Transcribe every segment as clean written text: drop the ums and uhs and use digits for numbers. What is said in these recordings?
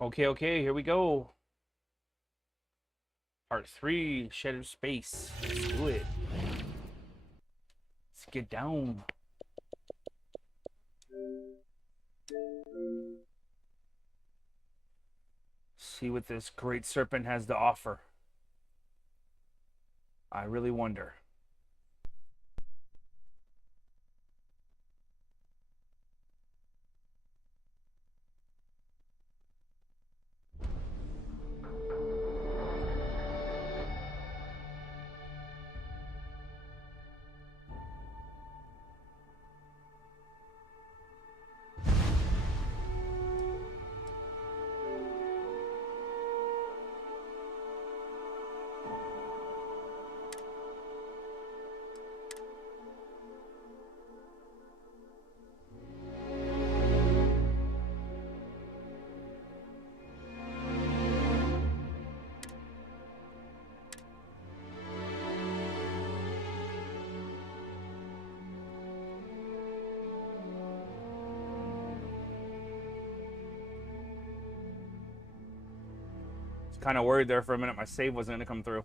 Okay, here we go. Part 3, Shattered Space. Let's do it. Let's get down. See what this great serpent has to offer. I really wonder. Kind of worried there for a minute my save wasn't going to come through.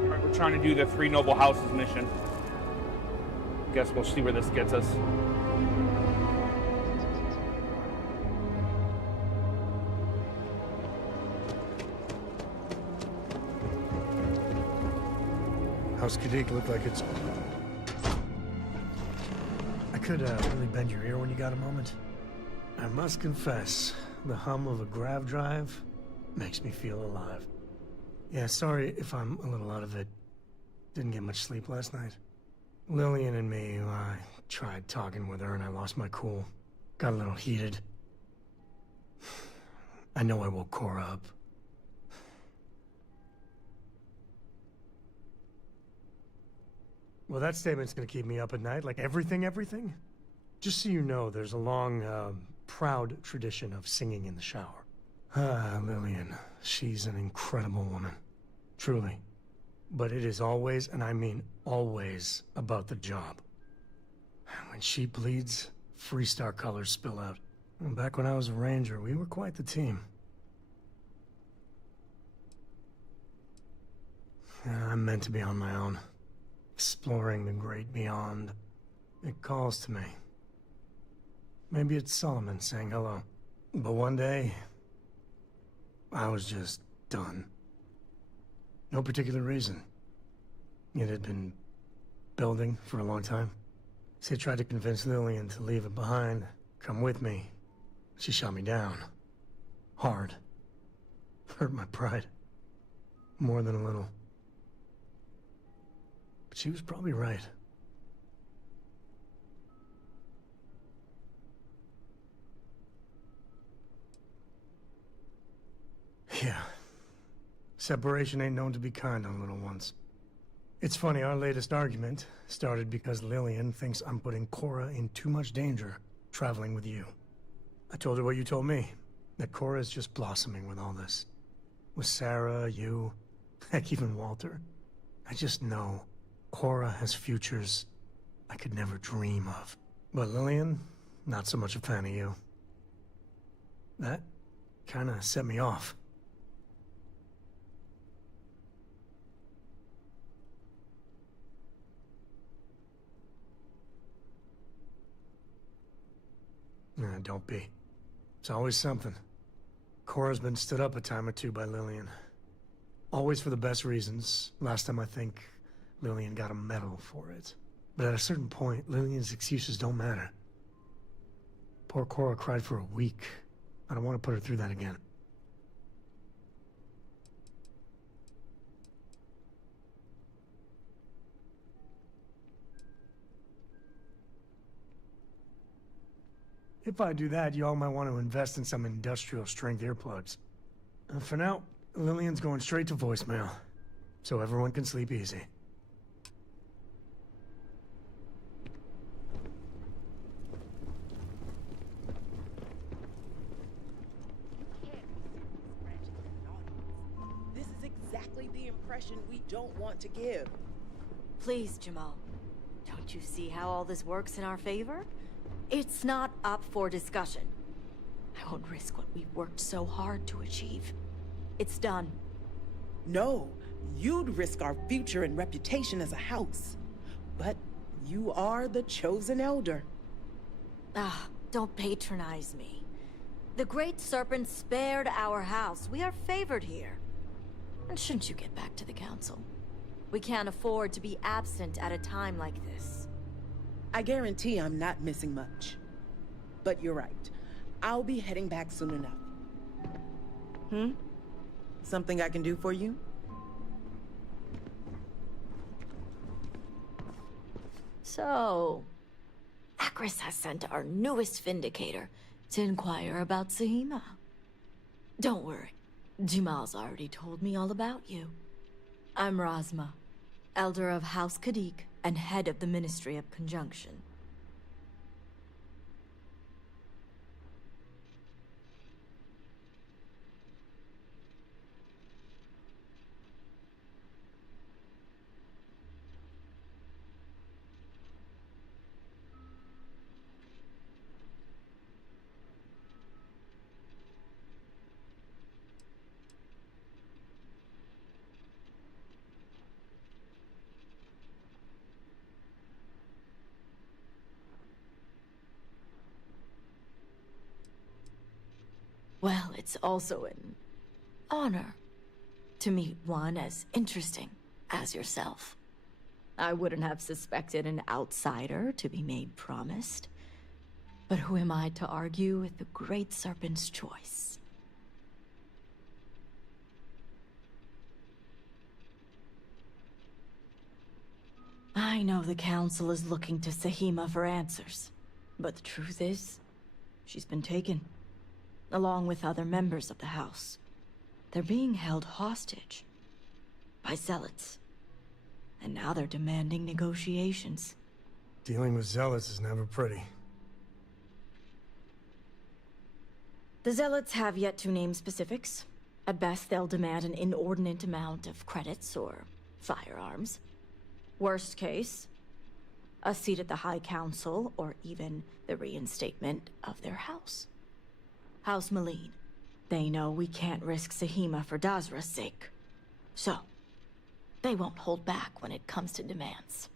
Alright, we're trying to do the Three Noble Houses mission. Guess we'll see where this gets us. House Kadik look like it's... I could really bend your ear when you got a moment. I must confess, the hum of a grav drive makes me feel alive. Yeah, sorry if I'm a little out of it. Didn't get much sleep last night. Lillian and me, I tried talking with her and I lost my cool. Got a little heated. I know I woke Cora up. Well, that statement's gonna keep me up at night, like everything? Just so you know, there's a long, proud tradition of singing in the shower. Ah, Lillian. She's an incredible woman. Truly. But it is always, and I mean always, about the job. When she bleeds, Freestar colors spill out. And back when I was a ranger, we were quite the team. Yeah, I'm meant to be on my own. Exploring the great beyond. It calls to me. Maybe it's Solomon saying hello. But one day, I was just done. No particular reason. It had been building for a long time. See, I tried to convince Lillian to leave it behind, come with me. She shot me down. Hard. Hurt my pride. More than a little. But she was probably right. Yeah. Separation ain't known to be kind on little ones. It's funny, our latest argument started because Lillian thinks I'm putting Cora in too much danger traveling with you. I told her what you told me, that Cora's just blossoming with all this. With Sarah, you, heck, even Walter. I just know Cora has futures I could never dream of. But Lillian, not so much a fan of you. That kinda set me off. Don't be. It's always something. Cora's been stood up a time or two by Lillian. Always for the best reasons. Last time I think Lillian got a medal for it. But at a certain point, Lillian's excuses don't matter. Poor Cora cried for a week. I don't want to put her through that again. If I do that, y'all might want to invest in some industrial-strength earplugs. For now, Lillian's going straight to voicemail, so everyone can sleep easy. This is exactly the impression we don't want to give. Please, Jamal. Don't you see how all this works in our favor? It's not up for discussion. I won't risk what we've worked so hard to achieve. It's done. No, you'd risk our future and reputation as a house. But you are the chosen elder. Ah, don't patronize me. The Great Serpent spared our house. We are favored here. And shouldn't you get back to the council? We can't afford to be absent at a time like this. I guarantee I'm not missing much. But you're right. I'll be heading back soon enough. Something I can do for you? So, Akris has sent our newest Vindicator to inquire about Sahima. Don't worry, Jamal's already told me all about you. I'm Razma, Elder of House Kadik and head of the Ministry of Conjunction. Well, it's also an honor to meet one as interesting as yourself. I wouldn't have suspected an outsider to be made promised. But who am I to argue with the Great Serpent's choice? I know the Council is looking to Sahima for answers, but the truth is, she's been taken, along with other members of the House. They're being held hostage by zealots, and now they're demanding negotiations. Dealing with zealots is never pretty. The zealots have yet to name specifics. At best, they'll demand an inordinate amount of credits or firearms. Worst case, a seat at the High Council, or even the reinstatement of their house. House Malene. They know we can't risk Sahima for Dazra's sake. So, they won't hold back when it comes to demands.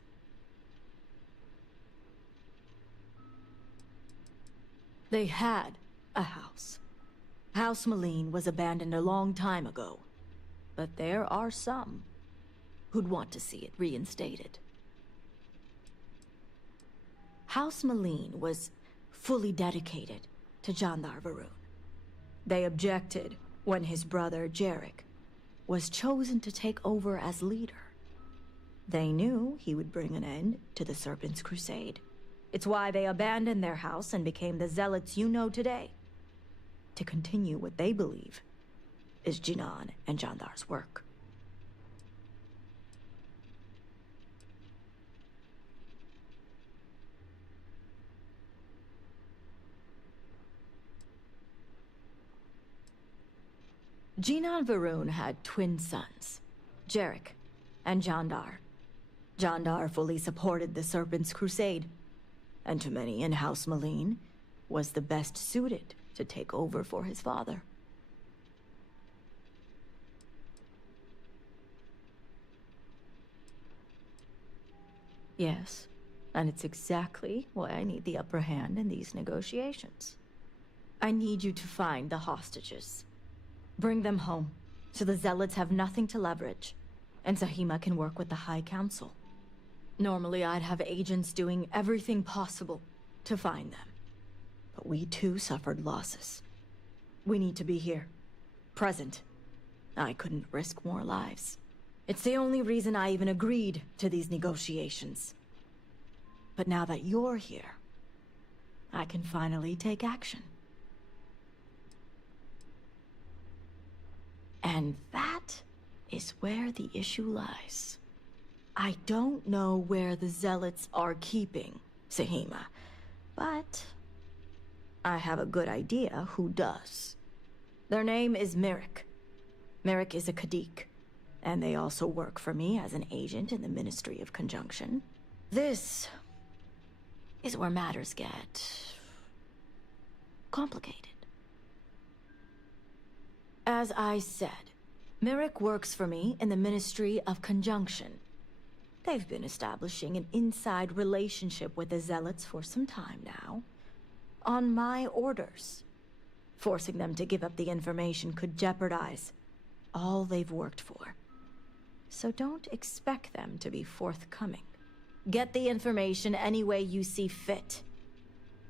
They had a house. House Malene was abandoned a long time ago. But there are some who'd want to see it reinstated. House Malene was fully dedicated to Jandar Varun. They objected when his brother, Jarek, was chosen to take over as leader. They knew he would bring an end to the Serpent's crusade. It's why they abandoned their house and became the zealots you know today, to continue what they believe is Jinan and Jandar's work. Jinan Varun had twin sons, Jarek and Jandar. Jandar fully supported the Serpent's crusade, and to many in House Malene, was the best suited to take over for his father. Yes, and it's exactly why I need the upper hand in these negotiations. I need you to find the hostages. Bring them home, so the Zealots have nothing to leverage, and Sahima can work with the High Council. Normally, I'd have agents doing everything possible to find them. But we too suffered losses. We need to be here. Present. I couldn't risk more lives. It's the only reason I even agreed to these negotiations. But now that you're here, I can finally take action. And that is where the issue lies. I don't know where the Zealots are keeping Sahima, but I have a good idea who does. Their name is Merrick. Merrick is a Kadik, and they also work for me as an agent in the Ministry of Conjunction. This is where matters get complicated. As I said, Merrick works for me in the Ministry of Conjunction. They've been establishing an inside relationship with the Zealots for some time now. On my orders. Forcing them to give up the information could jeopardize all they've worked for. So don't expect them to be forthcoming. Get the information any way you see fit.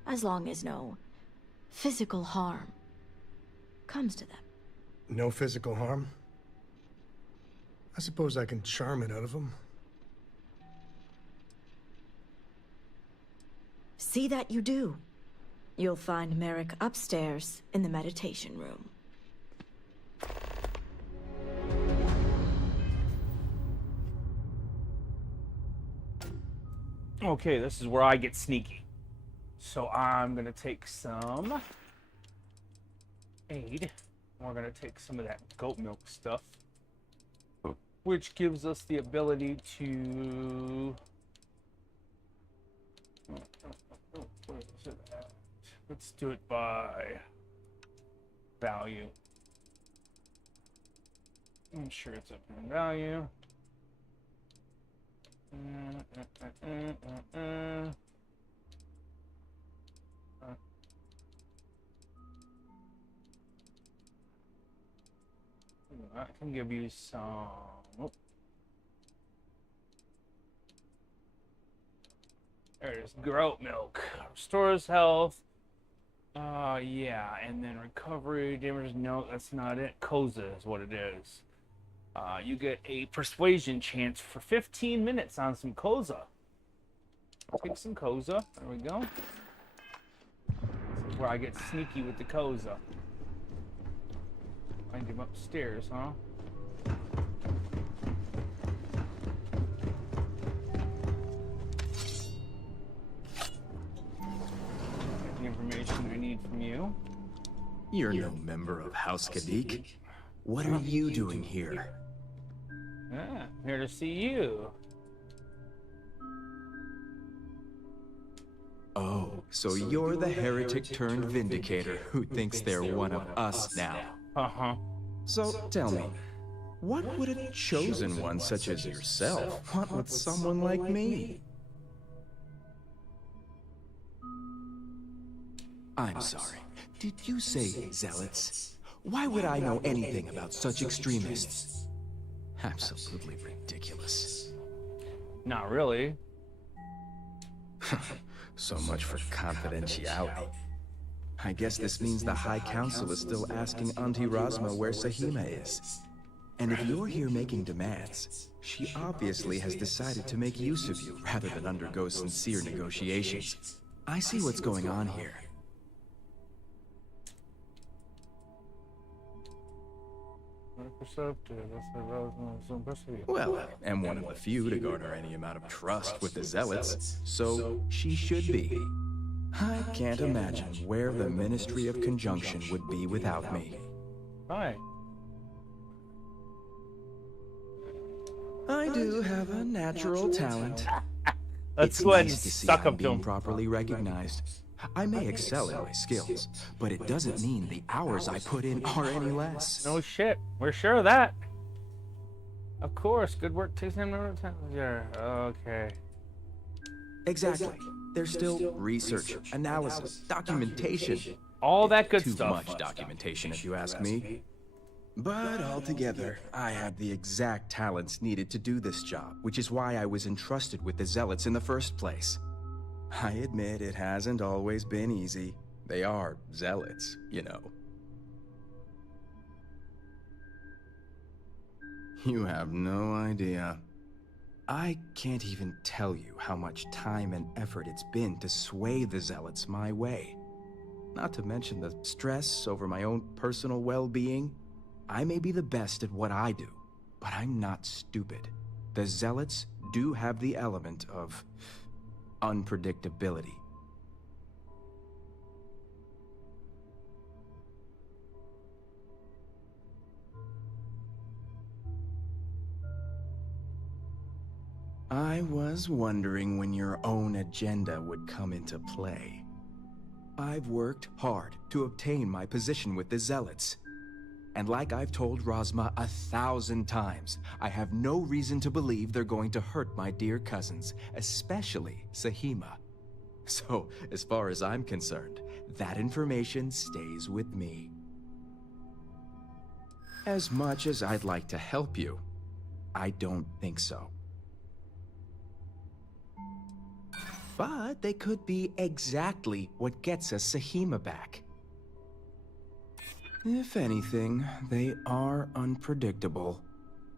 As long as no physical harm comes to them. No physical harm? I suppose I can charm it out of them. See that you do. You'll find Merrick upstairs in the meditation room. Okay, this is where I get sneaky. So I'm gonna take some aid. We're gonna take some of that goat milk stuff, which gives us the ability to. Where is it at? Let's do it by value. I'm sure it's up in value. I can give you some. Oh. There it is. Goat milk restores health. Yeah, and then recovery damage. No, that's not it. Koza is what it is. You get a persuasion chance for 15 minutes on some Koza. Take some Koza. There we go. This is where I get sneaky with the Koza. Find him upstairs, huh? Get the information I need from you. You're no member of House Kadik. What are you doing here? Yeah, I'm here to see you. Oh, so you're the heretic turned vindicator who thinks they're one of us now. Uh-huh. So tell me, what would a chosen one such as yourself want with someone like me? I'm sorry. Did you say zealots? Why would I know anything about such extremists? Absolutely ridiculous. Not really. So much for confidentiality. I guess this means the High Council is still asking Auntie Rosma where Sahima is. And if you're here making demands, she obviously has decided to make use of you rather than undergo sincere negotiations. I see what's going on here. Well, I'm one of the few to garner any amount of trust with the Zealots, so she should be. I can't imagine where the Ministry of Conjunction would be without me. Hi. I do have a natural talent. Let's It's go ahead and nice to see suck I'm up to being him. properly recognized. I may excel in my skills, but it doesn't mean the hours I put in are any less. No shit. We're sure of that. Of course. Good work takes time to time. Yeah. Okay. Exactly. There's still research, analysis, documentation. All that good Too stuff. much documentation, if you ask me. But altogether, I have the exact talents needed to do this job, which is why I was entrusted with the Zealots in the first place. I admit it hasn't always been easy. They are Zealots, you know. You have no idea. I can't even tell you how much time and effort it's been to sway the Zealots my way. Not to mention the stress over my own personal well-being. I may be the best at what I do, but I'm not stupid. The Zealots do have the element of unpredictability. I was wondering when your own agenda would come into play. I've worked hard to obtain my position with the Zealots. And like I've told Rosma 1,000 times, I have no reason to believe they're going to hurt my dear cousins, especially Sahima. So, as far as I'm concerned, that information stays with me. As much as I'd like to help you, I don't think so. But they could be exactly what gets us Sahima back. If anything, they are unpredictable.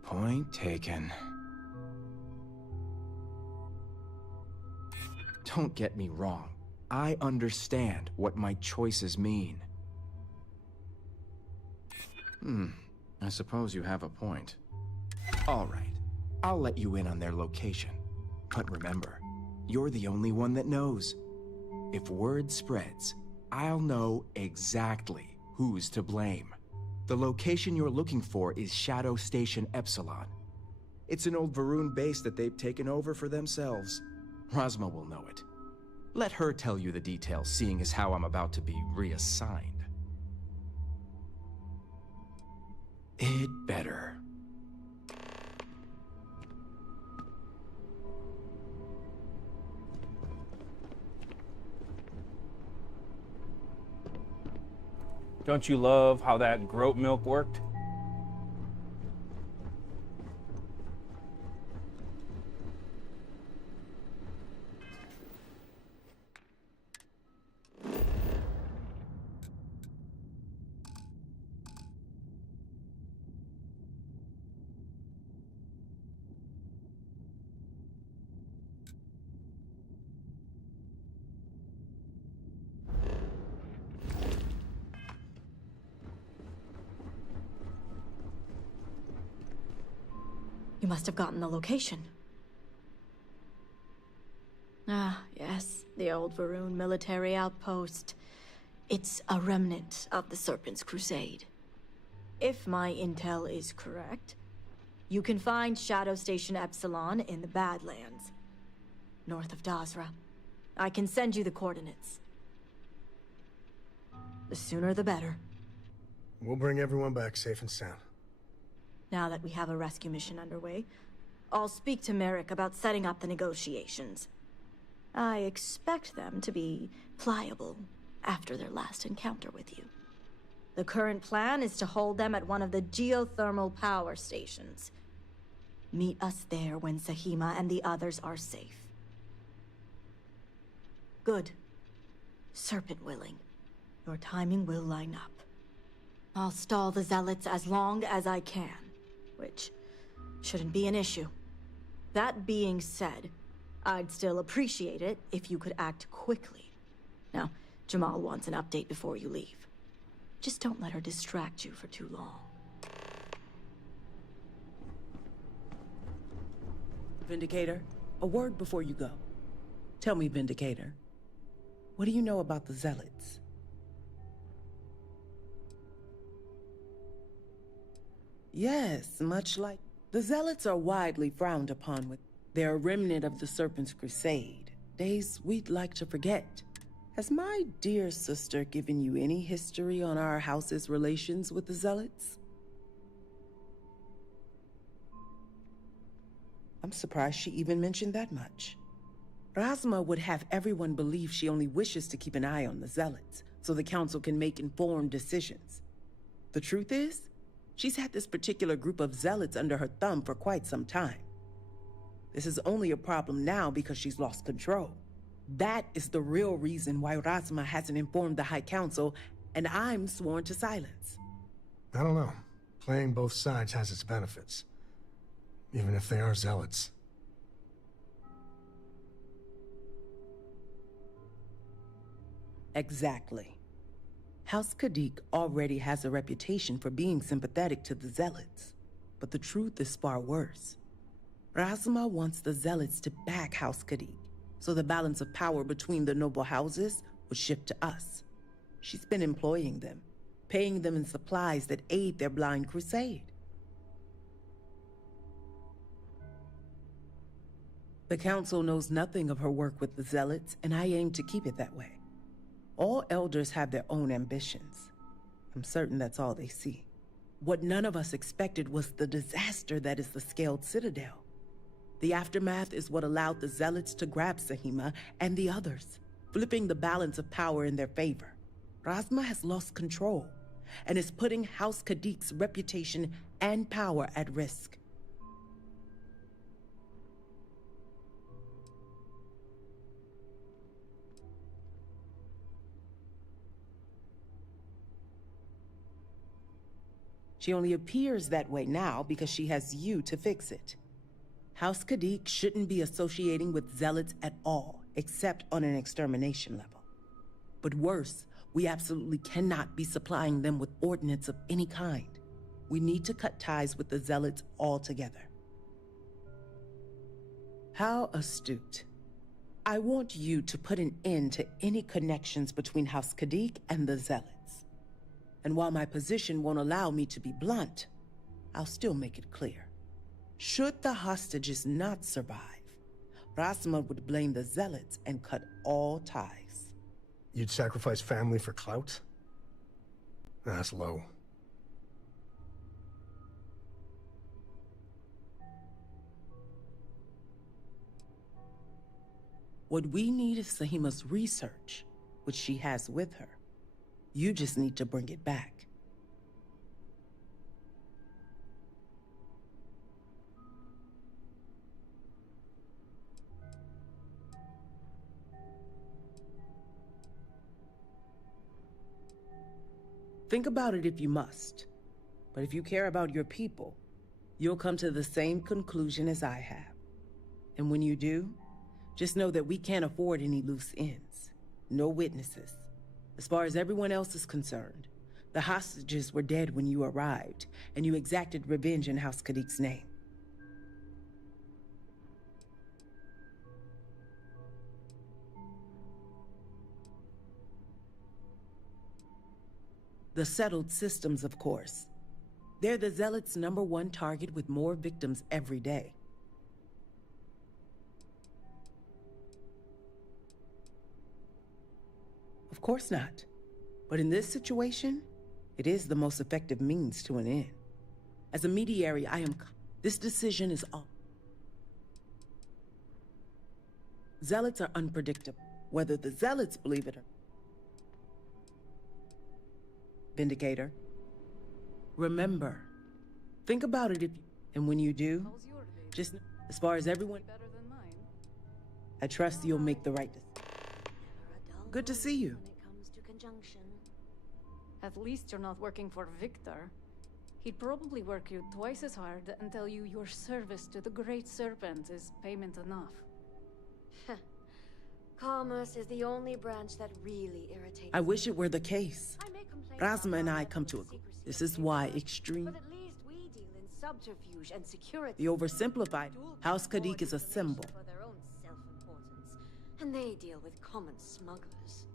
Point taken. Don't get me wrong. I understand what my choices mean. I suppose you have a point. All right, I'll let you in on their location. But remember, you're the only one that knows. If word spreads, I'll know exactly who's to blame. The location you're looking for is Shadow Station Epsilon. It's an old Varun base that they've taken over for themselves. Rosma will know it. Let her tell you the details, seeing as how I'm about to be reassigned. It better. Don't you love how that goat milk worked? You must have gotten the location. Ah, yes, the old Varun military outpost. It's a remnant of the Serpent's crusade. If my intel is correct, you can find Shadow Station Epsilon in the Badlands, north of Dazra. I can send you the coordinates. The sooner the better. We'll bring everyone back safe and sound. Now that we have a rescue mission underway, I'll speak to Merrick about setting up the negotiations. I expect them to be pliable after their last encounter with you. The current plan is to hold them at one of the geothermal power stations. Meet us there when Sahima and the others are safe. Good. Serpent willing. Your timing will line up. I'll stall the Zealots as long as I can, which shouldn't be an issue. That being said, I'd still appreciate it if you could act quickly. Now, Jamal wants an update before you leave. Just don't let her distract you for too long. Vindicator, a word before you go. Tell me, Vindicator, what do you know about the Zealots? Yes, much like... The Zealots are widely frowned upon with... They're a remnant of the Serpent's crusade. Days we'd like to forget. Has my dear sister given you any history on our house's relations with the Zealots? I'm surprised she even mentioned that much. Rasma would have everyone believe she only wishes to keep an eye on the Zealots, so the council can make informed decisions. The truth is, she's had this particular group of zealots under her thumb for quite some time. This is only a problem now because she's lost control. That is the real reason why Razma hasn't informed the High Council, and I'm sworn to silence. I don't know. Playing both sides has its benefits. Even if they are zealots. Exactly. House Khadik already has a reputation for being sympathetic to the zealots. But the truth is far worse. Razma wants the zealots to back House Khadik, so the balance of power between the noble houses would shift to us. She's been employing them, paying them in supplies that aid their blind crusade. The council knows nothing of her work with the zealots, and I aim to keep it that way. All elders have their own ambitions. I'm certain that's all they see. What none of us expected was the disaster that is the Scaled Citadel. The aftermath is what allowed the zealots to grab Sahima and the others, flipping the balance of power in their favor. Razma has lost control and is putting House Khadik's reputation and power at risk. She only appears that way now because she has you to fix it. House Khadik shouldn't be associating with zealots at all, except on an extermination level. But worse, we absolutely cannot be supplying them with ordnance of any kind. We need to cut ties with the zealots altogether. How astute. I want you to put an end to any connections between House Khadik and the zealots. And while my position won't allow me to be blunt, I'll still make it clear. Should the hostages not survive, Razma would blame the zealots and cut all ties. You'd sacrifice family for clout? That's low. What we need is Sahima's research, which she has with her. You just need to bring it back. Think about it if you must. But if you care about your people, you'll come to the same conclusion as I have. And when you do, just know that we can't afford any loose ends. No witnesses. As far as everyone else is concerned, the hostages were dead when you arrived, and you exacted revenge in House Khadik's name. The settled systems, of course. They're the Zealots' #1 target with more victims every day. Of course not. But in this situation, it is the most effective means to an end. As a mediary, this decision is all. Zealots are unpredictable, whether the Zealots believe it or not. Vindicator. Remember, think about it and when you do, just as far as everyone, I trust you'll make the right decision. Good to see you. When it comes to conjunction. At least you're not working for Victor. He'd probably work you twice as hard and tell you your service to the Great Serpent is payment enough. Commerce is the only branch that really irritates I wish it were the case. I may complain Razma about and I our come to secrecy agree. This is why extreme, But at least we deal in subterfuge and security. the oversimplified, House Khadik is a symbol. For their own self-importance, and they deal with common smugglers.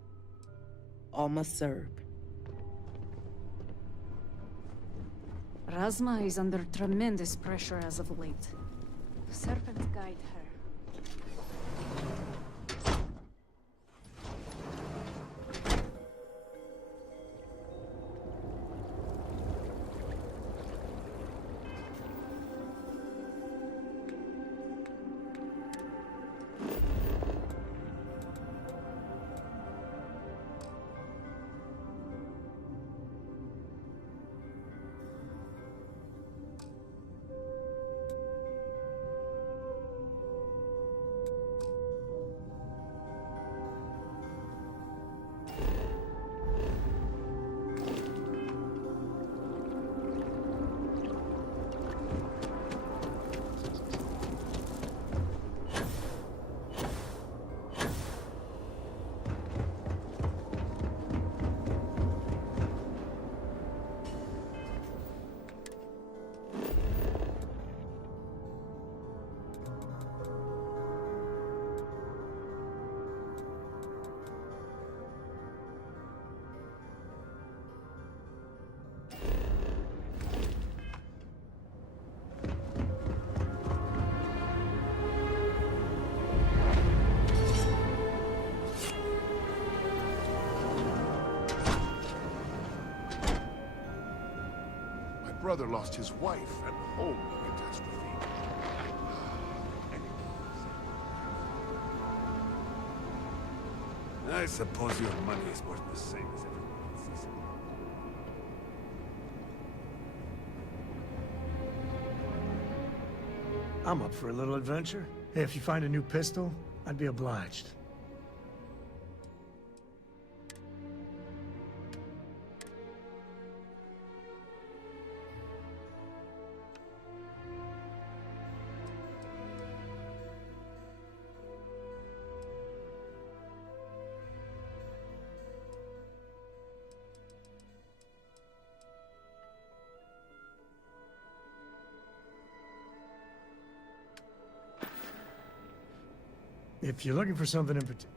All must serve. Razma is under tremendous pressure as of late. The Serpent guide her. brother lost his wife at home in a catastrophe. I suppose your money is worth the same as everyone else's. I'm up for a little adventure. Hey, if you find a new pistol, I'd be obliged. If you're looking for something in particular...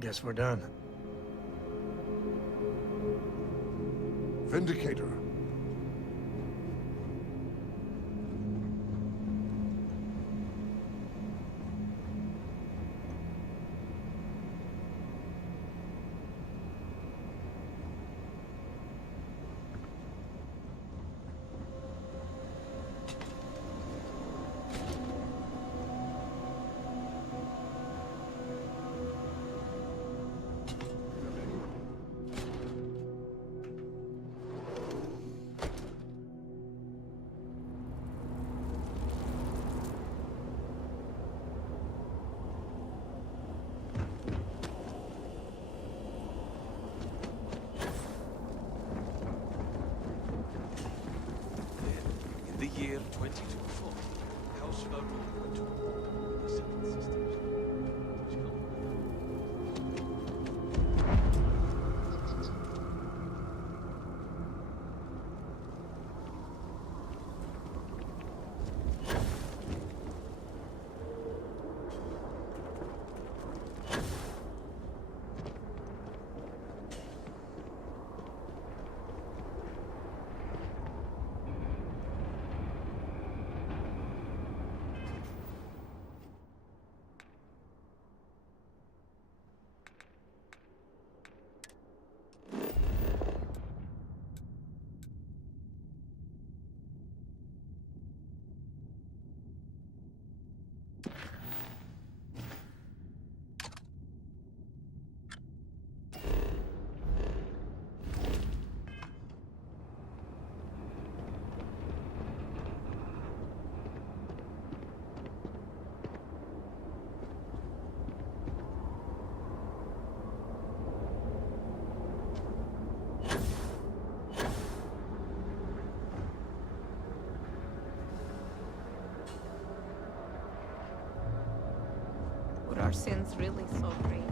Guess we're done. Vindicator. Year 2240. House Varun 2. The Seven Sisters. Which come Were our sins really so great?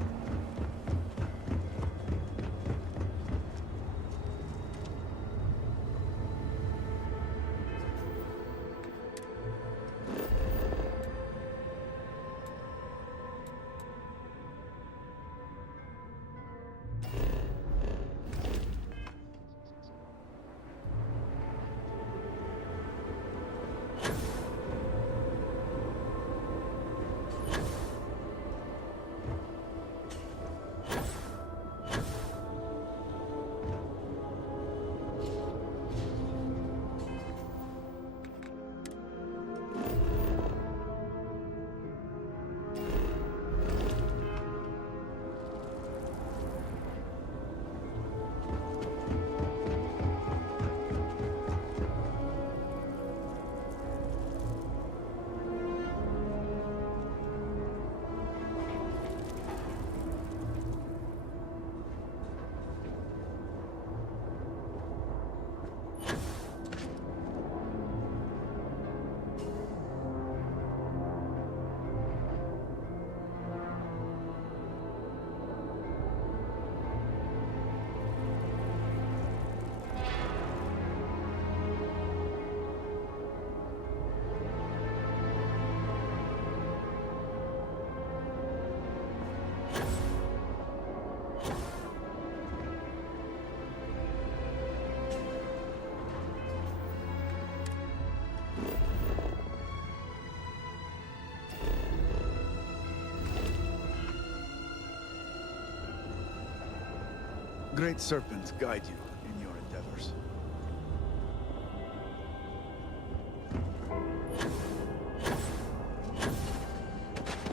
Great Serpent guide you in your endeavors.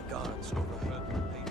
guards overheard the pain.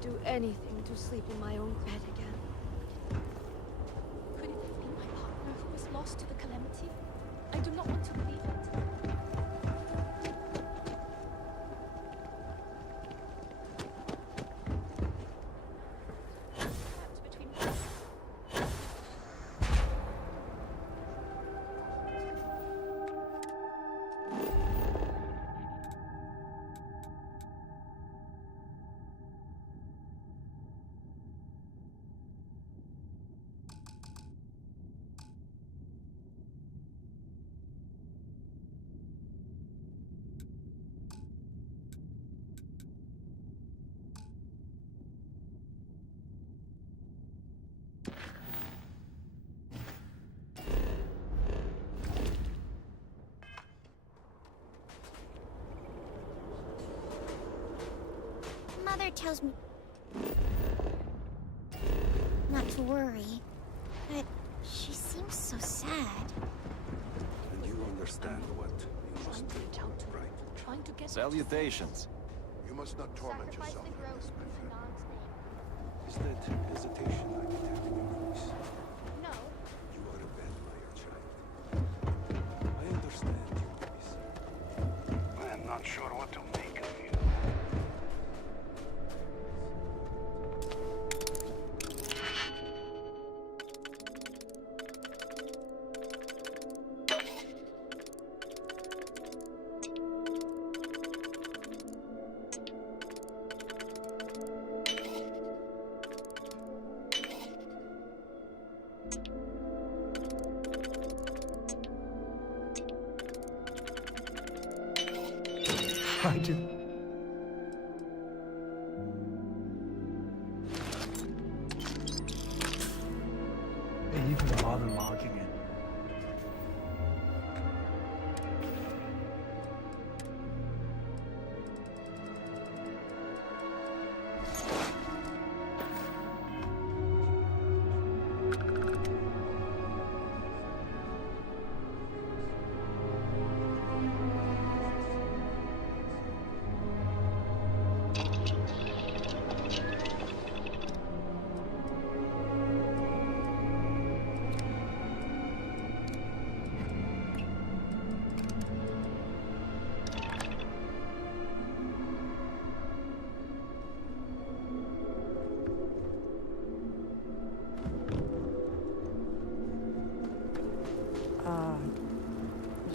do anything to sleep in my own bed again. Could it have been my partner who was lost to the calamity? I do not want to believe it. Mother tells me not to worry, but she seems so sad. And you understand what you must do, right? Trying to get Salutations. You must not torment yourself the like this, my friend. Non's Is that hesitation I detect in your voice? name. No. You are abandoned by your child. I understand your voice. But I'm not sure what to make of you. I do. They even bother locking it.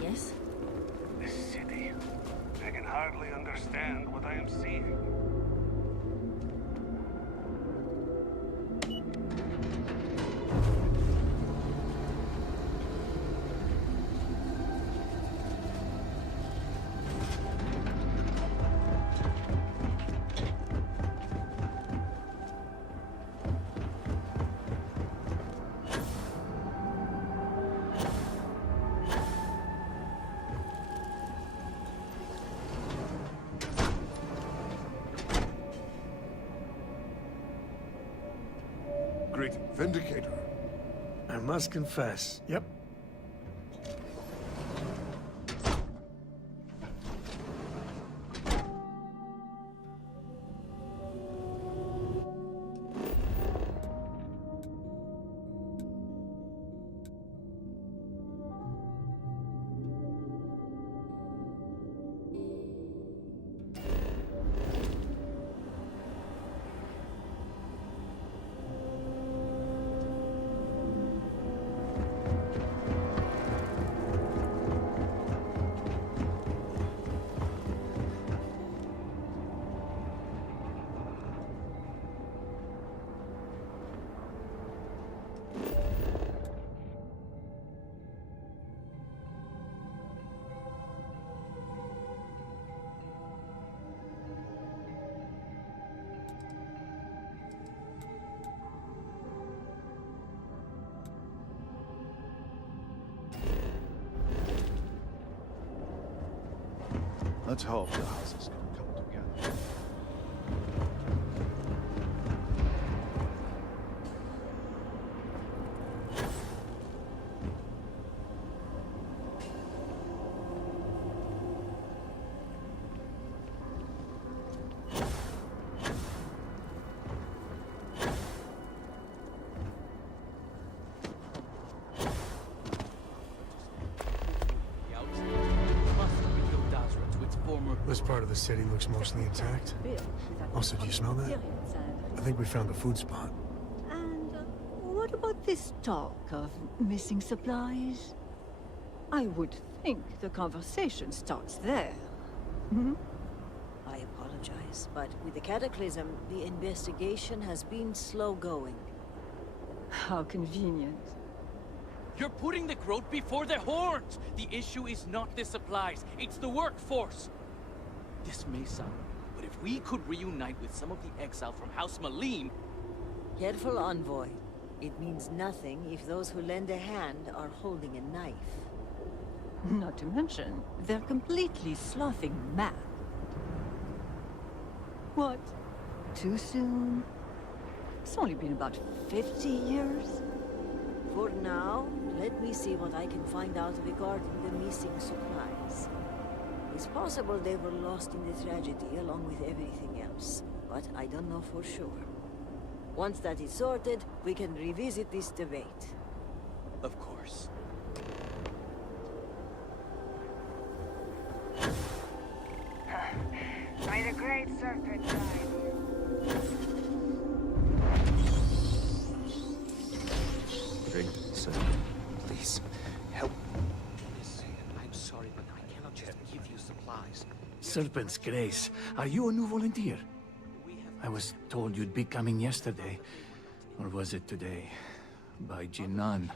Yes? This city. I can hardly understand what I am seeing. Greeting, Vindicator. I must confess. Yep. Let's hope the houses can come together. This part of the city looks mostly intact. Also, do you smell that? I think we found the food spot. And what about this talk of missing supplies? I would think the conversation starts there. Hmm? I apologize, but with the Cataclysm, the investigation has been slow going. How convenient. You're putting the growth before the horns! The issue is not the supplies, it's the workforce! This may sound, but if we could reunite with some of the exile from House Malim... Careful, Envoy. It means nothing if those who lend a hand are holding a knife. Not to mention, they're completely sloughing mad. What? Too soon? It's only been about 50 years. For now, let me see what I can find out regarding the missing supplies. It's possible they were lost in the tragedy along with everything else, but I don't know for sure. Once that is sorted, we can revisit this debate. Of course. By the great Serpent whatt. Drink, sir. Please, help. I'm sorry, but I cannot just give you supplies. Serpent's Grace, are you a new volunteer? I was told you'd be coming yesterday. Or was it today? By Jinan.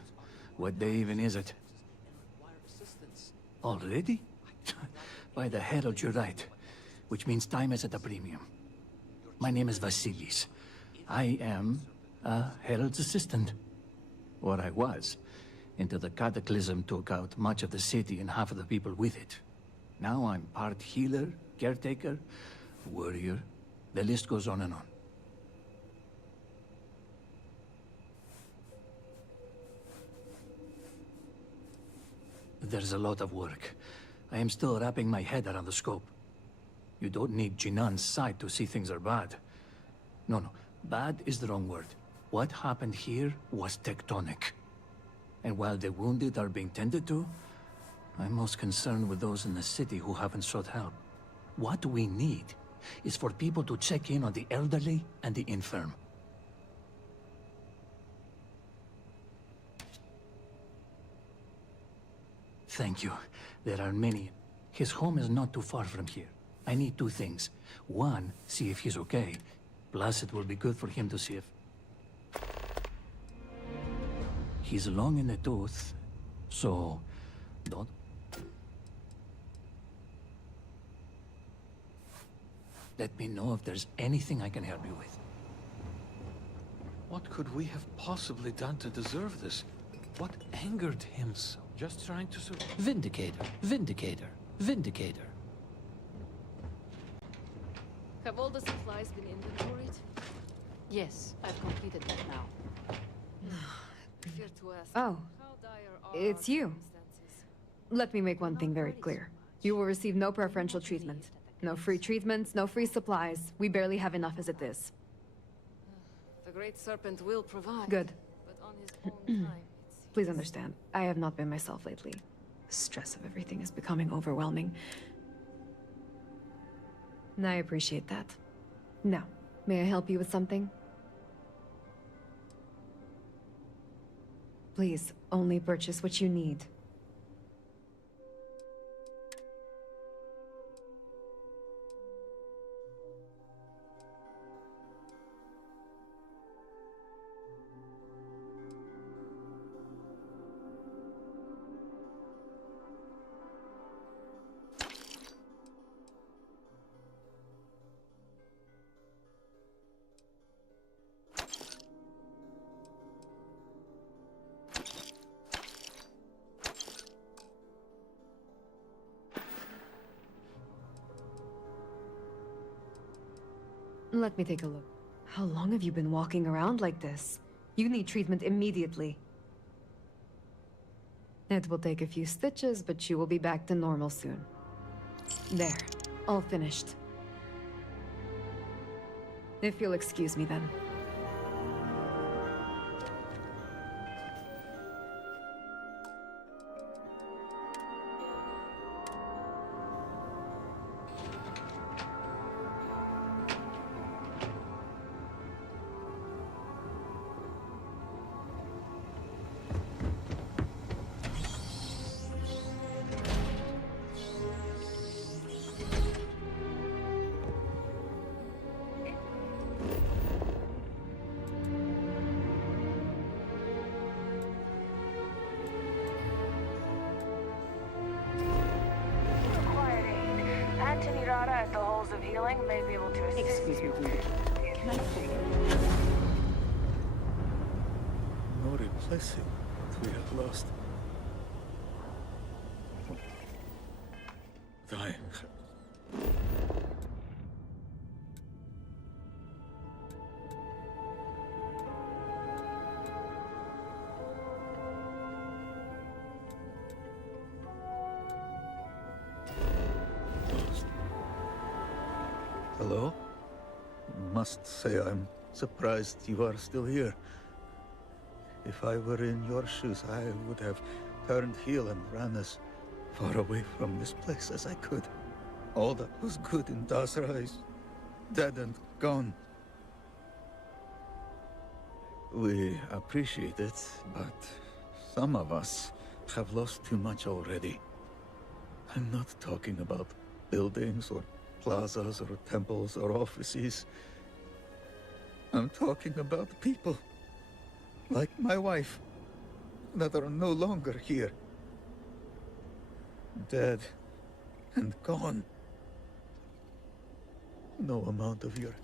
What day even is it? Already? By the Herald, you're right. Which means time is at a premium. My name is Vasilis. I am a Herald's assistant. Or I was, until the Cataclysm took out much of the city and half of the people with it. Now I'm part healer, caretaker, warrior. The list goes on and on. There's a lot of work. I am still wrapping my head around the scope. You don't need Jinan's sight to see things are bad. No, bad is the wrong word. What happened here was tectonic. And while the wounded are being tended to, I'm most concerned with those in the city who haven't sought help. What we need is for people to check in on the elderly and the infirm. Thank you. There are many. His home is not too far from here. I need two things. One, see if he's okay. Plus, it will be good for him to see if... He's long in the tooth, so... don't... Let me know if there's anything I can help you with. What could we have possibly done to deserve this? What angered him so? Just trying to survive. Vindicator, Vindicator, Vindicator. Have all the supplies been inventoried? Yes, I've completed that now. Fear to ask, Oh, how dire are it's our you. circumstances? Let me make one thing very clear. You will receive no preferential treatment. No free treatments, no free supplies. We barely have enough as it is. The Great Serpent will provide. Good. But on his own time, Please understand, I have not been myself lately. The stress of everything is becoming overwhelming. And I appreciate that. Now, may I help you with something? Please, only purchase what you need. Let me take a look. How long have you been walking around like this? You need treatment immediately. It will take a few stitches, but you will be back to normal soon. There, all finished. If you'll excuse me then. of healing may be able to assist Excuse me, you. Vindicator. Can I phone you? No replacing what we have lost. Die. Hello? Must say I'm surprised you are still here. If I were in your shoes, I would have turned heel and ran as far away from this place as I could. All that was good in Dasra is dead and gone. We appreciate it, but some of us have lost too much already. I'm not talking about buildings or plazas or temples or offices. I'm talking about people, like my wife, that are no longer here. Dead and gone. No amount of your...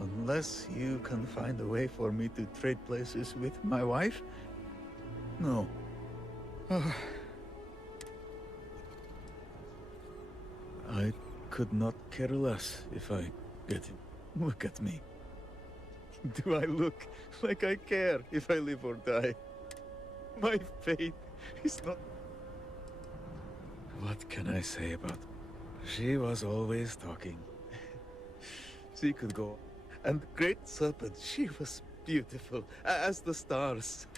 Unless you can find a way for me to trade places with my wife? No. I could not care less if I get it. Look at me. Do I look like I care if I live or die? My fate is not... What can I say about... She was always talking. She could go... And great Serpent, she was beautiful, as the stars.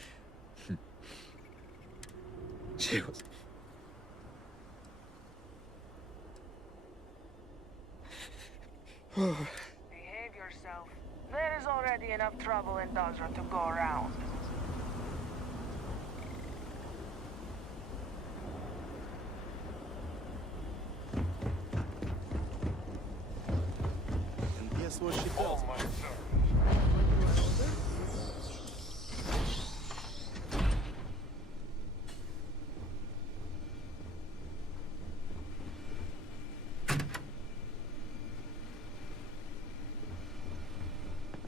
She was... Behave yourself. There is already enough trouble in Dazra to go around. And guess what she does?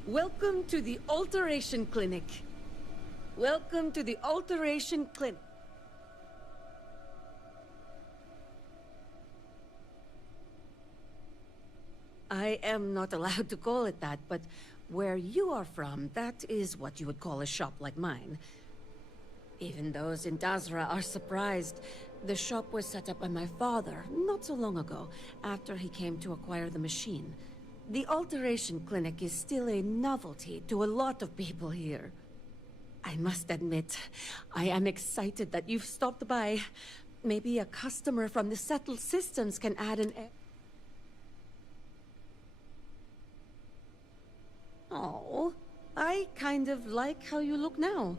Welcome to the Alteration Clinic. Welcome to the Alteration Clinic. I am not allowed to call it that, but where you are from, that is what you would call a shop like mine. Even those in Dazra are surprised. The shop was set up by my father not so long ago, after he came to acquire the machine. The Alteration Clinic is still a novelty to a lot of people here. I must admit, I am excited that you've stopped by. Maybe a customer from the settled systems can add an... Oh, I kind of like how you look now.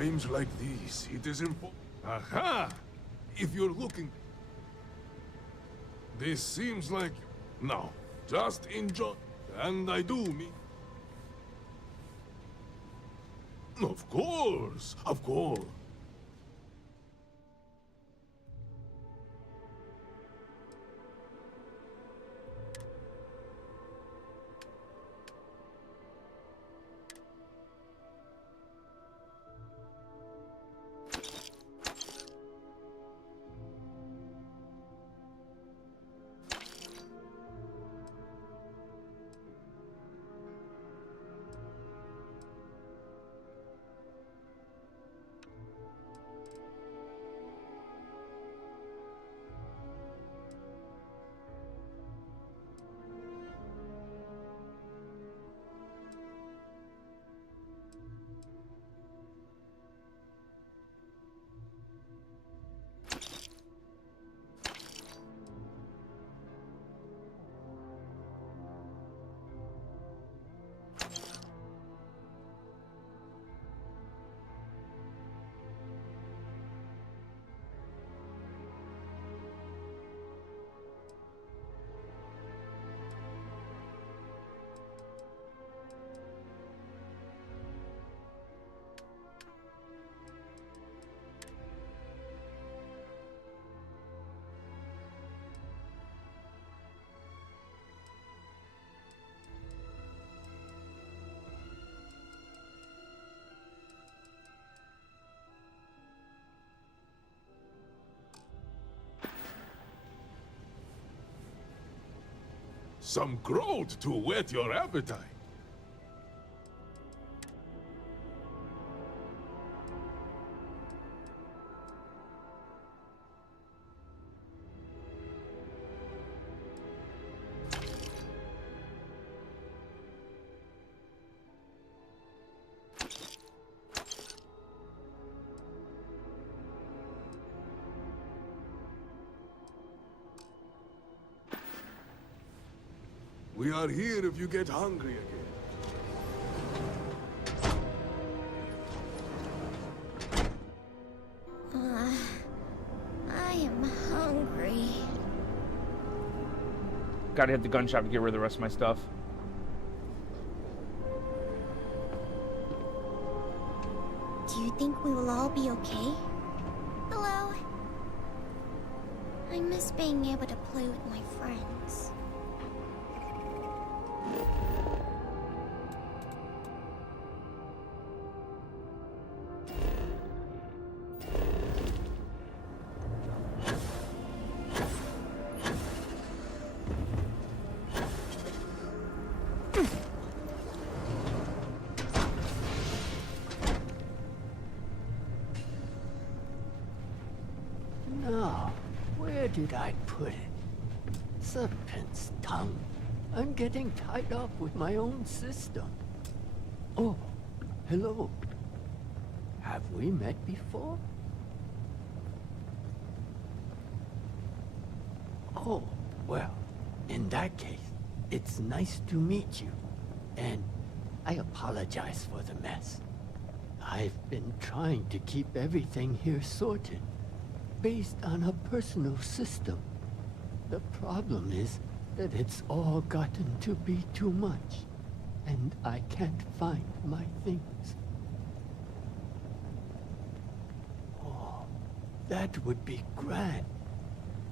times like these, it is important. Aha! If you're looking... This seems like... No, just enjoy. And I do mean... Of course, of course. Some growth to whet your appetite. We are here if you get hungry again. I am hungry. Gotta hit the gun shop to get rid of the rest of my stuff. Do you think we will all be okay? Hello? I miss being able to play with my friends. Now, where did I put it? Serpent's tongue. I'm getting tied up with my own system. Oh, hello. Have we met before? Oh, well, in that case, it's nice to meet you. And I apologize for the mess. I've been trying to keep everything here sorted, based on a personal system. The problem is that it's all gotten to be too much, and I can't find my things. Oh, that would be grand.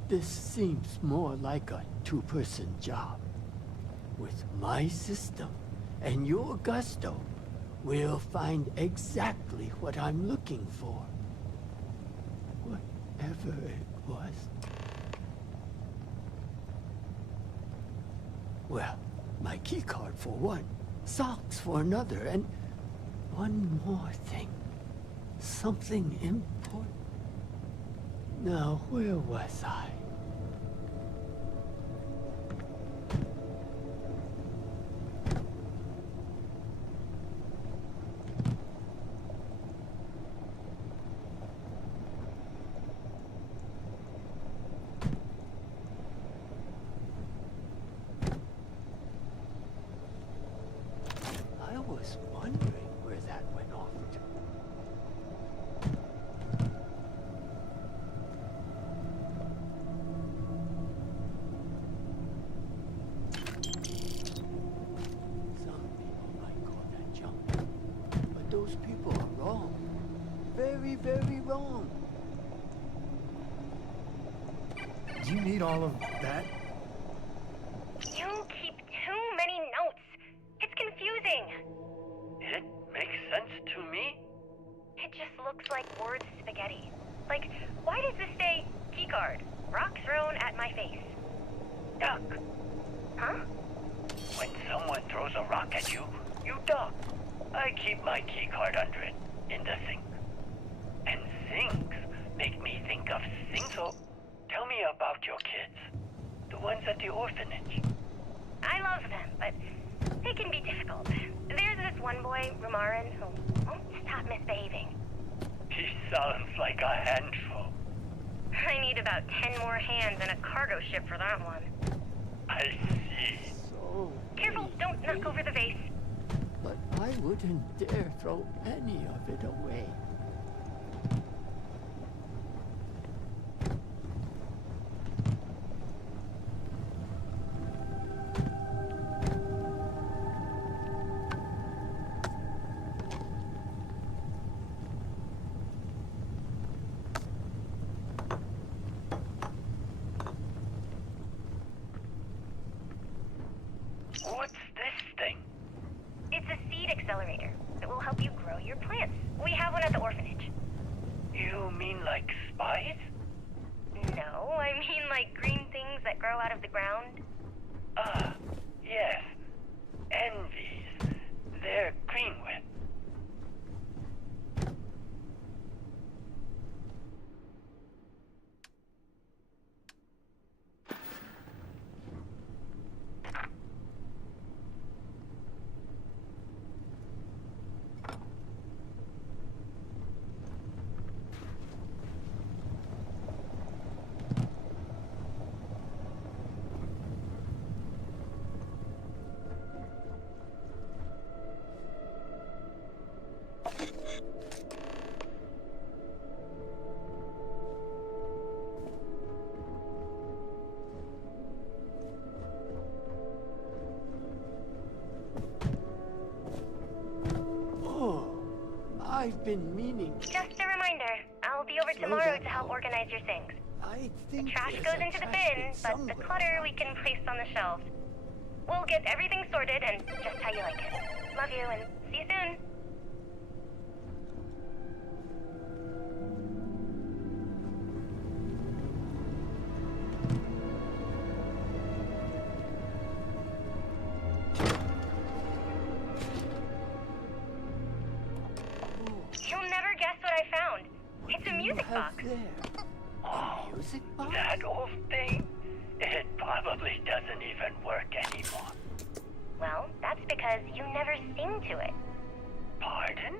This seems more like a two-person job. With my system and your gusto, we'll find exactly what I'm looking for. Whatever it was. Well, my keycard for one, socks for another, and one more thing. Something important. Now, where was I? I was wondering where that went off to. Do you need all of that? You keep too many notes. It's confusing. It makes sense to me. It just looks like word spaghetti. Like, why does this say keycard? Rock thrown at my face. Duck. Huh? When someone throws a rock at you, you duck. I keep my keycard under it, in the sink. And sinks make me think of sinks. So, tell me about your kids. The ones at the orphanage. I love them, but they can be difficult. There's this one boy, Rumarin, who won't stop misbehaving. He sounds like a handful. I need about 10 more hands and a cargo ship for that one. I see. So Careful, don't knock over the vase. But I wouldn't dare throw any of it away. What's this thing? It's a seed accelerator that will help you grow your plants. We have one at the orphanage. You mean like spies? No, I mean like green things that grow out of the ground. Ah, yes. Envies. They're green with. I've been meaning. Just a reminder, I'll be over tomorrow to help organize your things. I think the trash there's goes a into the trash bin, but somewhere. the clutter we can place on the shelves. We'll get everything sorted and just how you like it. Love you and see you soon. You'll never guess what I found. It's a music box. Oh, music box? That old thing? It probably doesn't even work anymore. Well, that's because you never sing to it. Pardon?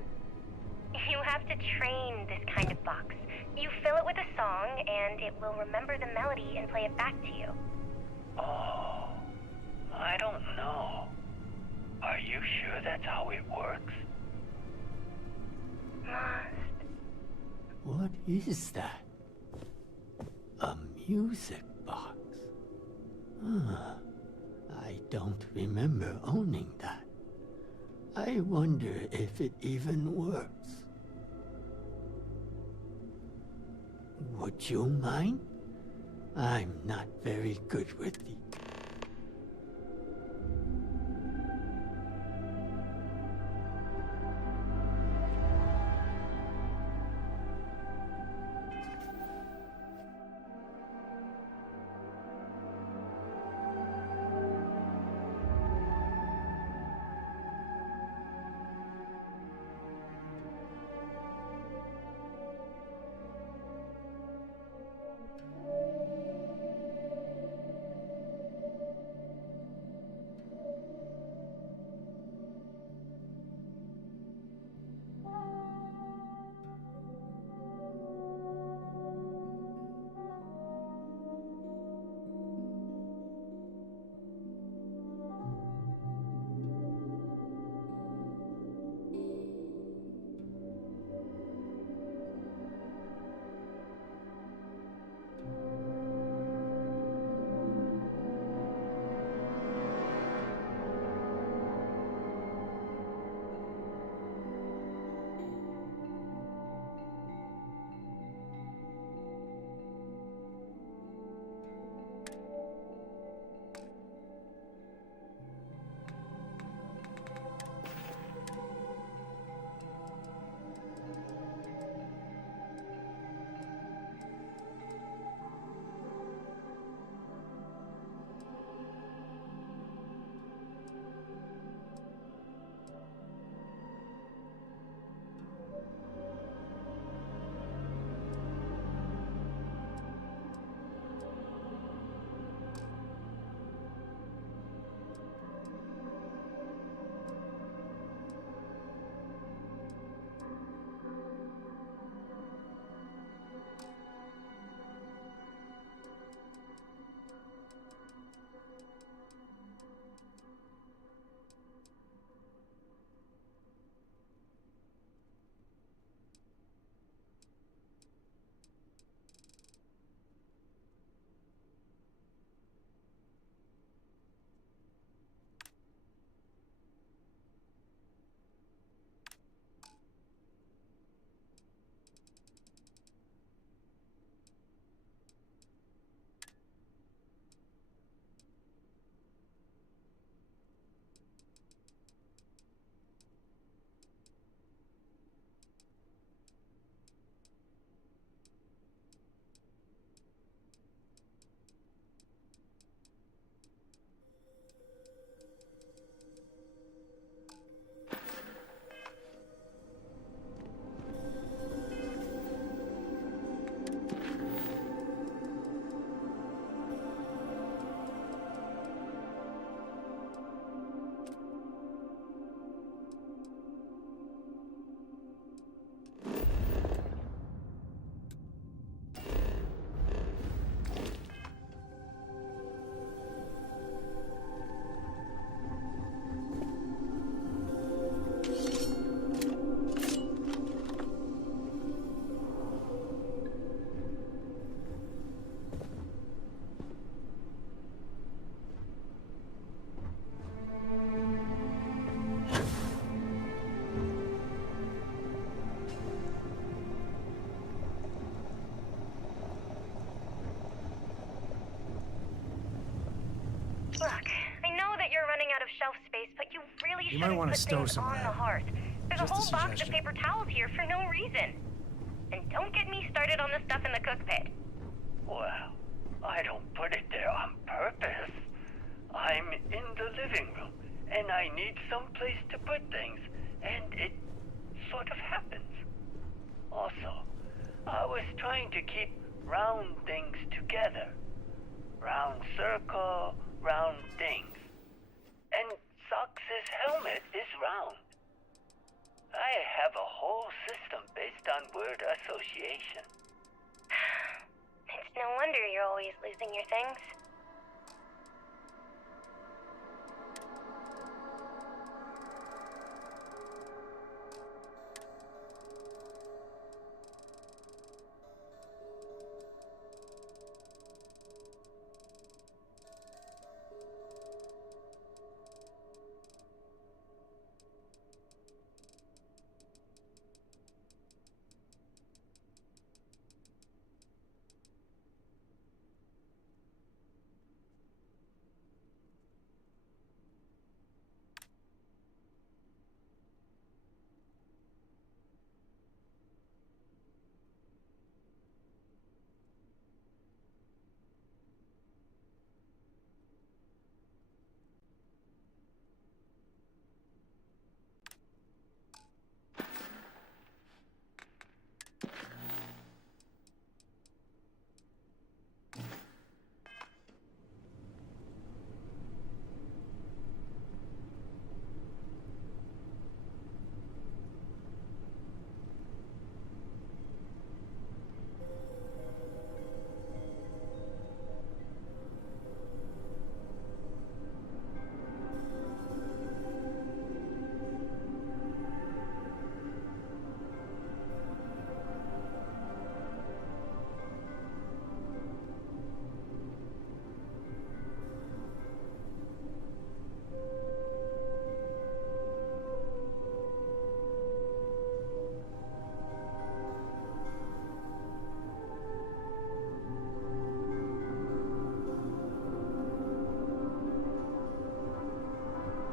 You have to train this kind of box. You fill it with a song, and it will remember the melody and play it back to you. Oh, I don't know. Are you sure that's how it works? What is that? A music box? Huh. I don't remember owning that. I wonder if it even works. Would you mind? I'm not very good with the... You might want to stow some of on the that. hearth. There's Just a a whole box of suggestion. paper towels here for no reason. And don't get me started on the stuff in the cook pit. Well, I don't put it there on purpose. I'm in the living room, and I need some place to put things, and it sort of happens. Also, I was trying to keep round things together. Round circle, round things. And Sox's helmet is round. I have a whole system based on word association. It's no wonder you're always losing your things.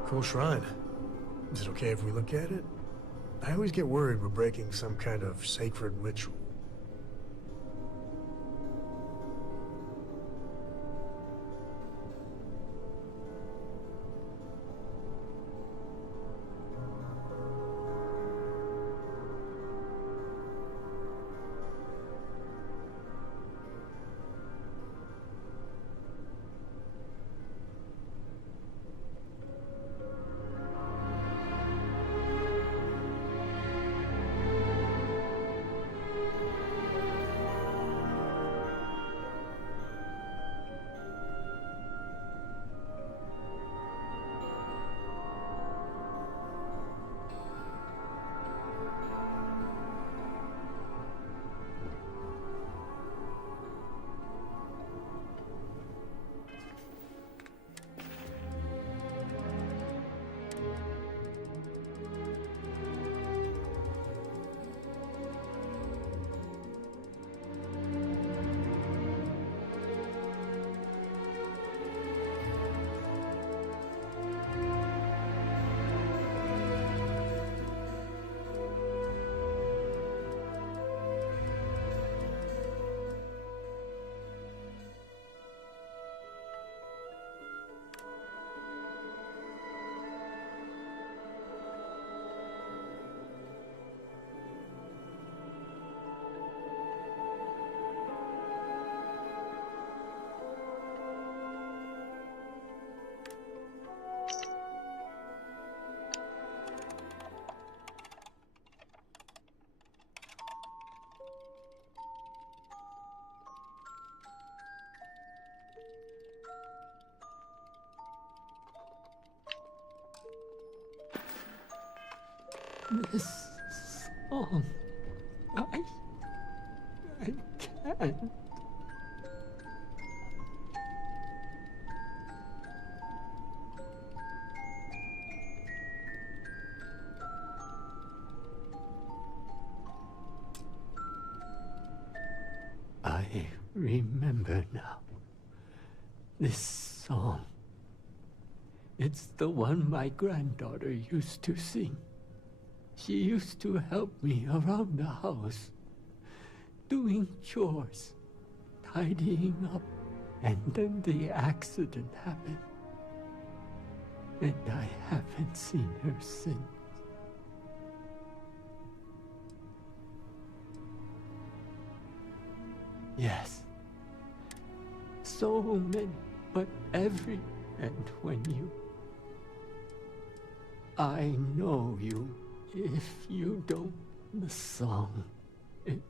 Cool shrine. Is it okay if we look at it? I always get worried we're breaking some kind of sacred ritual. This song. I can't. I remember now. This song. It's the one my granddaughter used to sing. She used to help me around the house, doing chores, tidying up, and then the accident happened. And I haven't seen her since. Yes. So many, but every... And when you... I know you. If you don't... The song... It...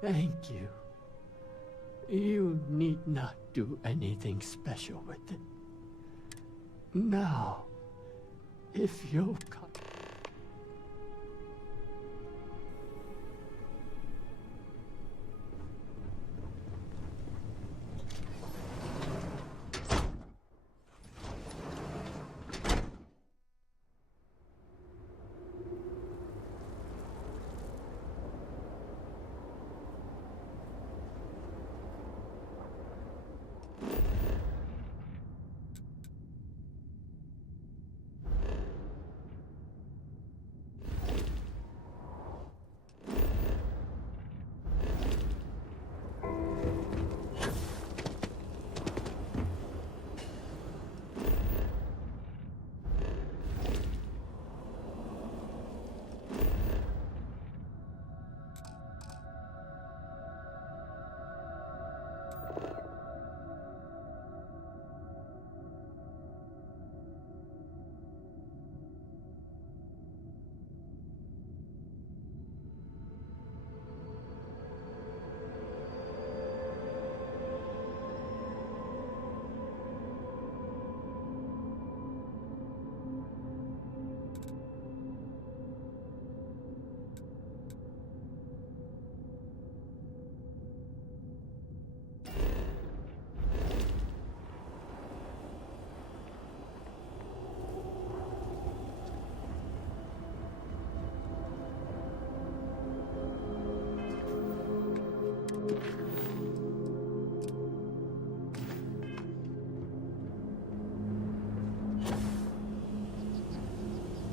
Thank you. You need not do anything special with it. Now, if you'll come...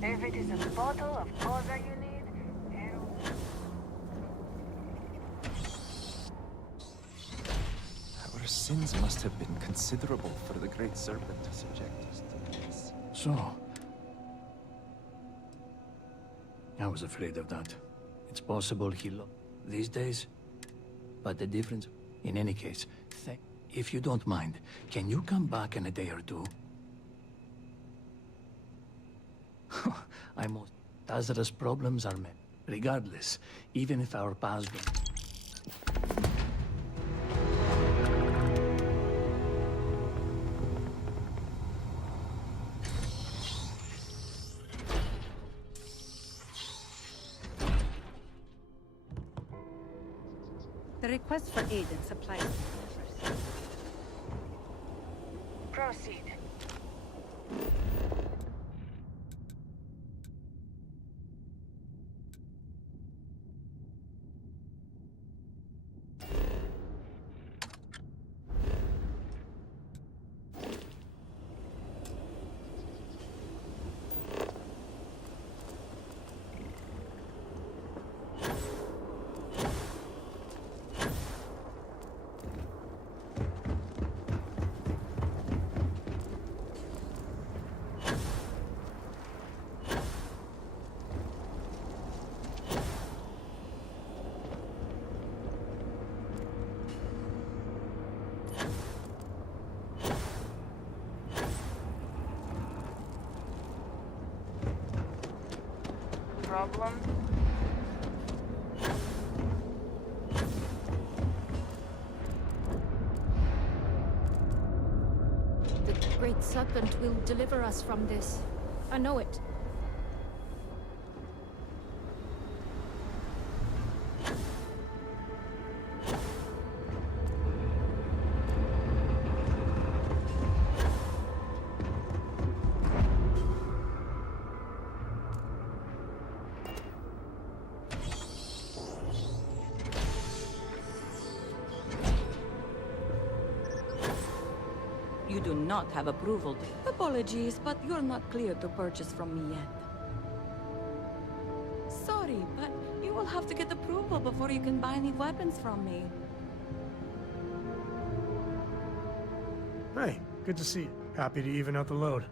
If it is a bottle of Cosa you need, Our sins must have been considerable for the Great Serpent to subject us to this. So... I was afraid of that. It's possible these days. But the difference... In any case, if you don't mind, can you come back in a day or two? Lazarus' problems are met. Regardless, even if our paths don't... The request for aid and supplies. proceed. Problem? The Great Serpent will deliver us from this. I know it. You do not have approval to... Apologies, but you're not clear to purchase from me yet. Sorry, but you will have to get approval before you can buy any weapons from me. Hey, good to see you. Happy to even out the load.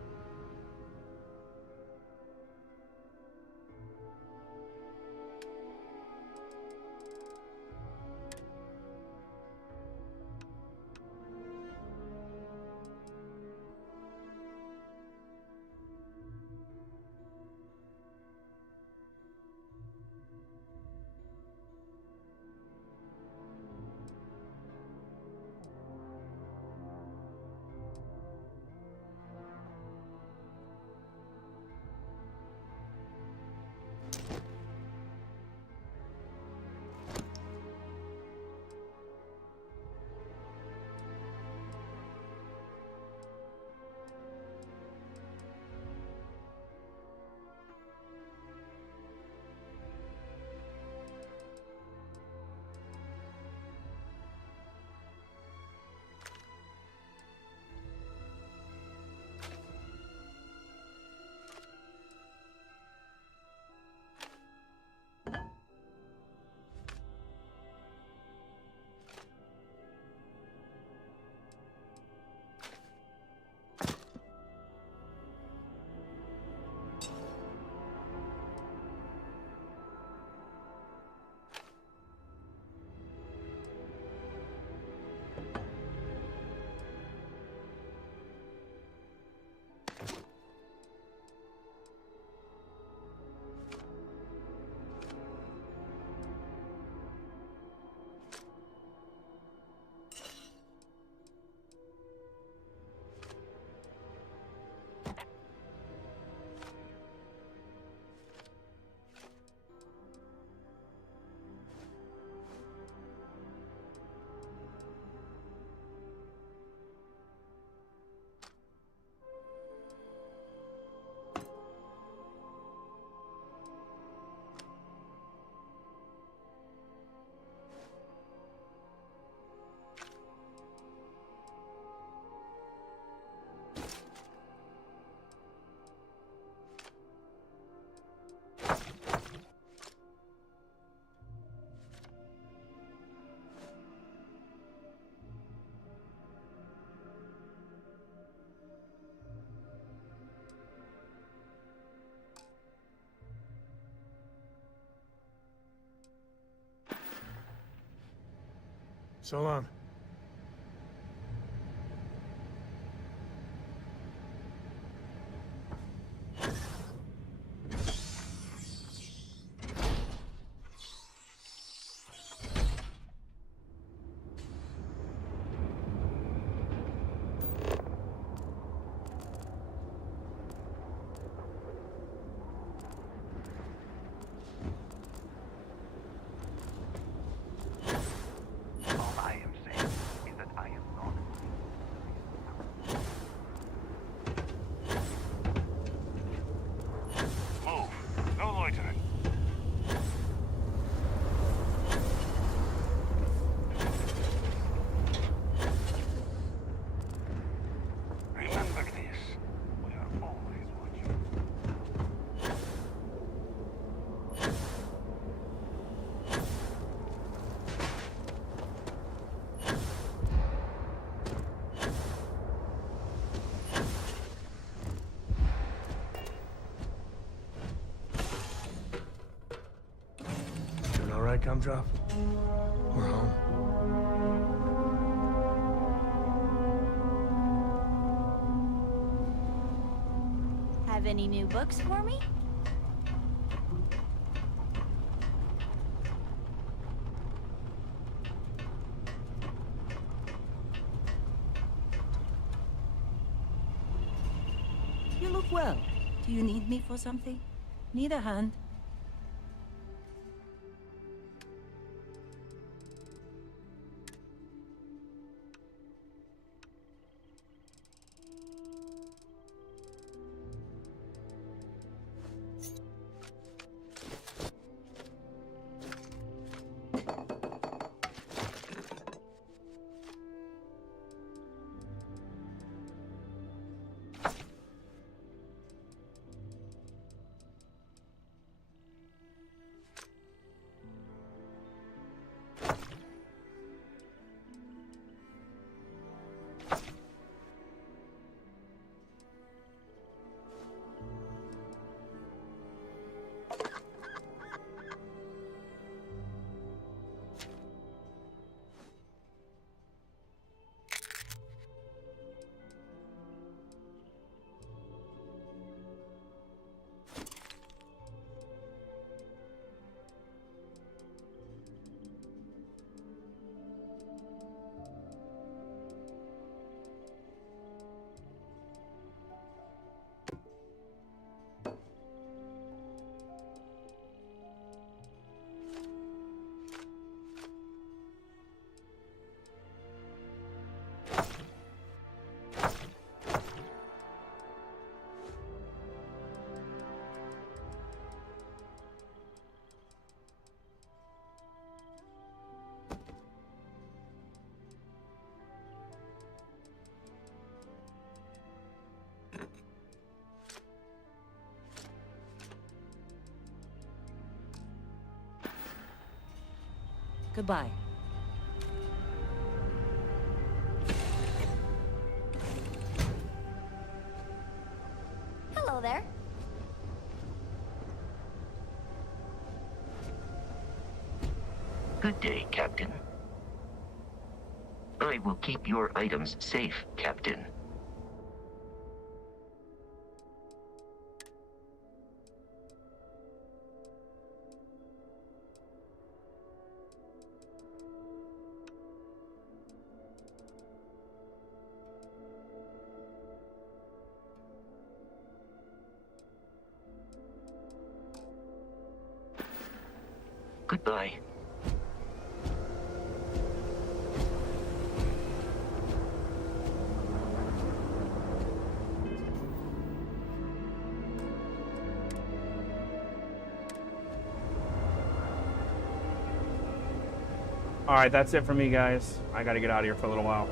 So long. Come drop. We're home. Have any new books for me? You look well. Do you need me for something? Need a hand? Goodbye. Hello there. Good day, Captain. I will keep your items safe, Captain. Goodbye. All right, that's it for me, guys. I got to get out of here for a little while.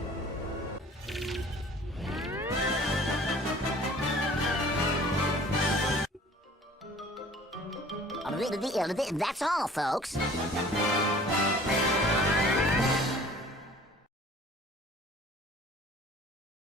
That's all, folks.